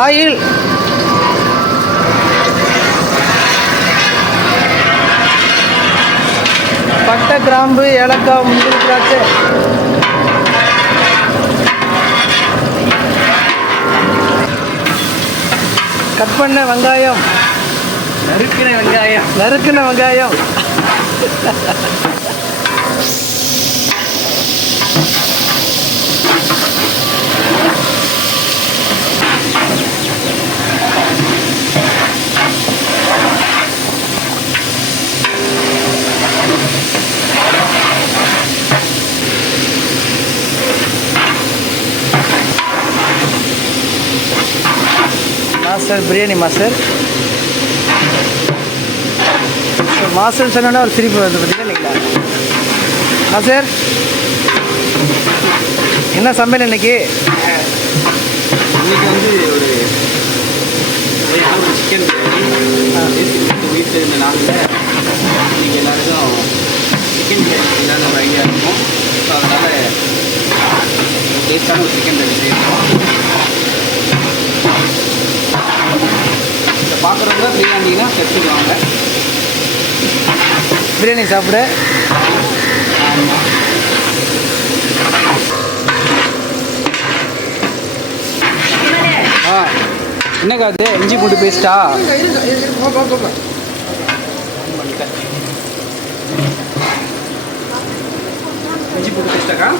Oil, பட்டை, கிராம்பு, ஏலக்காய், முந்திரி, திராட்சை, கட் பண்ண வெங்காயம், நறுக்கின வெங்காயம், மாஸ்டர் பிரியாணி மாஸ்டர். மாஸ்டர் சொன்னோன்னா ஒரு சிரிப்பு வந்து பார்த்தீங்கன்னா இல்லைங்களா மாஸ்டர்? என்ன சமையல் இன்னைக்கு? இன்னைக்கு வந்து ஒரு சிக்கன் பிரியாணி வீட்டில் இருந்த நாளில் இன்றைக்கி எல்லாருக்கும் சிக்கன் பிரியாணி இல்லாத ஒரு ஐடியா இருக்கும். ஸோ அதனால் டேஸ்டான ஒரு சிக்கன் பிரியாணி செய்யணும். இதை பார்க்குறவங்க பிரியாணினா கற்றுக்குவாங்க. பிரியாணி சாப்பிட என்னக்கா அது இஞ்சி பூண்டு பேஸ்ட்டா? இஞ்சி பூண்டு பேஸ்ட்டாக்கா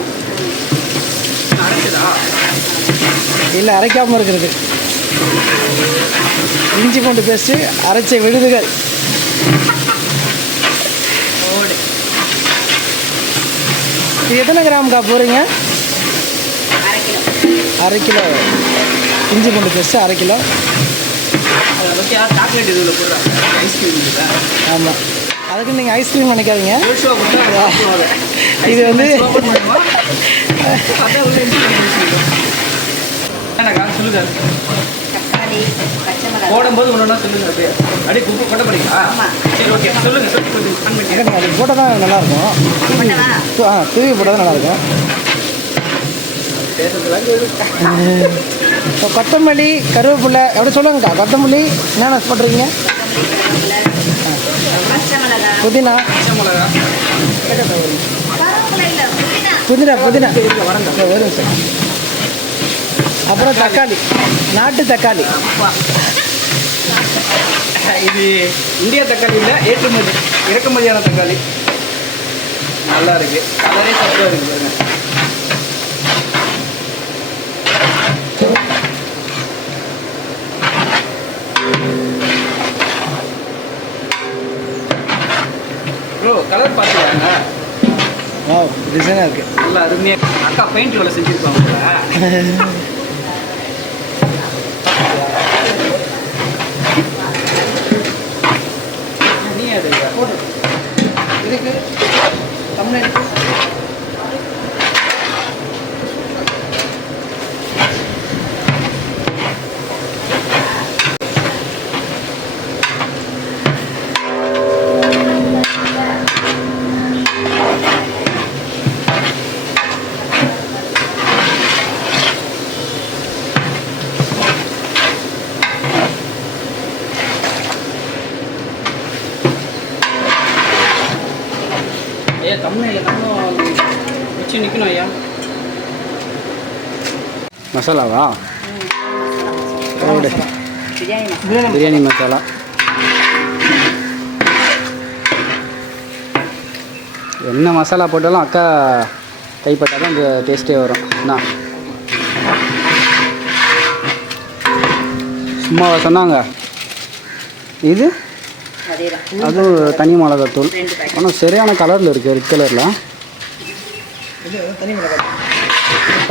அரைச்சதா? இல்லை, அரைக்காமல் இருக்கிறது. இஞ்சி பூண்டு பேஸ்ட்டு அரைச்ச விழுதுகள். இது எத்தனை கிராம்க்கா போகிறீங்க? அரை கிலோ இஞ்சி பூண்டு பேஸ்ட்டு, அரை கிலோ. அதை பற்றி சாக்லேட் இதில் போடுறாங்க, ஐஸ்கிரீம் இல்லை. ஆமாம், அதுக்கு நீங்கள் ஐஸ்கிரீம் நினைக்காதீங்க. இது வந்து என்னக்கா சொல்லுங்க. போடும்போது ஒன்றா சொல்லுங்க. அப்படியே உப்பு போட்ட படிங்களா? சரி, ஓகே, சொல்லுங்க. இல்லைங்க, அது போட்டால் தான் நல்லாயிருக்கும். தூவி போட்டால் தான் நல்லாயிருக்கும். இப்போ கொத்தமல்லி, கருவேப்பிலை எப்படி சொல்லுங்கக்கா? கொத்தமல்லி என்னென்ன போட்டுருக்கீங்க? புதினா, புதினா புதினா வரும் சார். அப்புறம் தக்காளி, நாட்டு தக்காளி. இது இந்தியா தக்காளி இல்லை, ஏற்றுமதி இறக்குமதியான தக்காளி. நல்லா இருக்கு, கலரே சூப்பராக இருக்கு பாருங்க. ப்ரோ கலர் பார்த்துக்கலாங்க. டிசைனாக இருக்குது, நல்லா அருமையாக. அக்கா பெயிண்ட் வேலை செஞ்சுருப்பாங்க. இதுக்கு தமிழ் ஐயா தமிழில் வச்சு நிற்கணும் ஐயா. மசாலாவா? பிரியாணி மசாலா. என்ன மசாலா போட்டாலும் அக்கா கைப்பட்டால் தான் இந்த டேஸ்ட்டே வரும். என்ன சும்மாவா சொன்னாங்க? இது அதுவும் தனி மிளகாத்தூள். ஆனால் சரியான கலரில் இருக்குது, ரெட் கலரில்.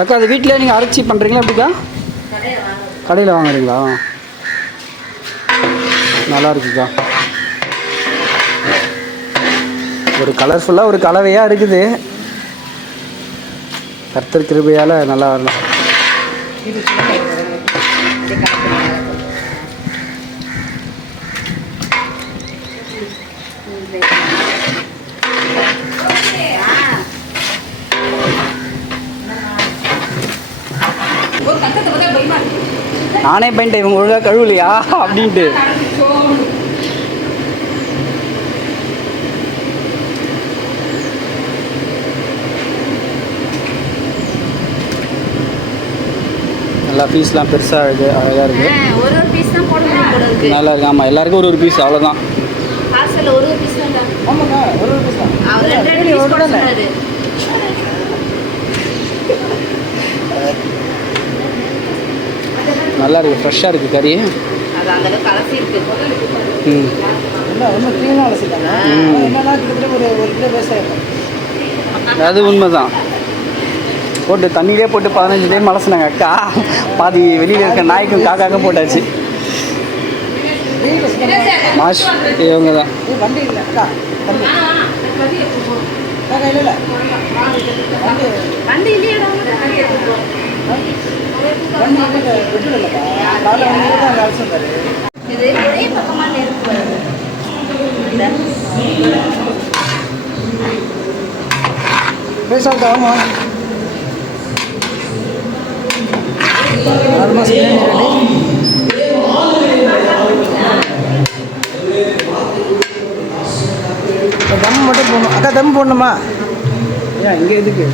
அக்கா அது வீட்டிலே நீங்கள் அரைச்சி பண்ணுறீங்களா எப்படிக்கா? கடையில் வாங்குறீங்களா? நல்லா இருக்குக்கா. ஒரு கலர்ஃபுல்லாக ஒரு கலவையாக இருக்குது. கர்த்தர் கிருபையால் நல்லா வரலாம். நானே பண்ணிட்டேன் இவங்க ஒழுங்காக கழுவலையா அப்படின்ட்டு. நல்லா பீஸ்லாம் பெருசாக இருக்குது, அழகாக இருக்குது. ஒரு பீஸ் தான் போட முடியும் போல இருக்கு. நல்லா இருக்கு. ஆமாம், எல்லாருக்கும் ஒரு பீஸ் அவ்வளோதான். பார்சல்ல ஒரு பீஸ் தான். ஆமாக்கா, ஒரு பீஸ் தான். அவர் 2 பீஸ் போட சொன்னாரு. நல்லா இருக்குது, ஃப்ரெஷ்ஷாக இருக்குது கறி. அது அந்த அளவுக்கு அலசி இருக்கு. இல்லை ஒன்றும் க்ளீனாக அலசிட்டாங்க. என்னன்னா கிட்டத்தட்ட ஒரு கிலோ வேஸ்ட் ஆகிடும். அது உண்மை தான். போட்டு தண்ணியிலே போட்டு 15 டைம் அலசினாங்க அக்கா. பாதி வெளியில் இருக்க நாய்க்கும் காக்காக்கும் போட்டாச்சு. மாஷ் இவங்க தான். வண்டி இல்லை அக்கா, வண்டி இல்லை இல்லை வண்டி இல்லையா? வண்டி இல்லை, பெட்ரோல் இல்லைக்கா. காலைல வந்து தான் அங்கே அலசிட்டாரு. இது ஒரே பக்கமா நெருப்பு வருது. பேசாத ஆமா. 6 மாதம் ரெடி. தம் மட்டும் போடணும் அக்கா, தம் போடணுமா? ஏன் இங்கே எதுக்கு?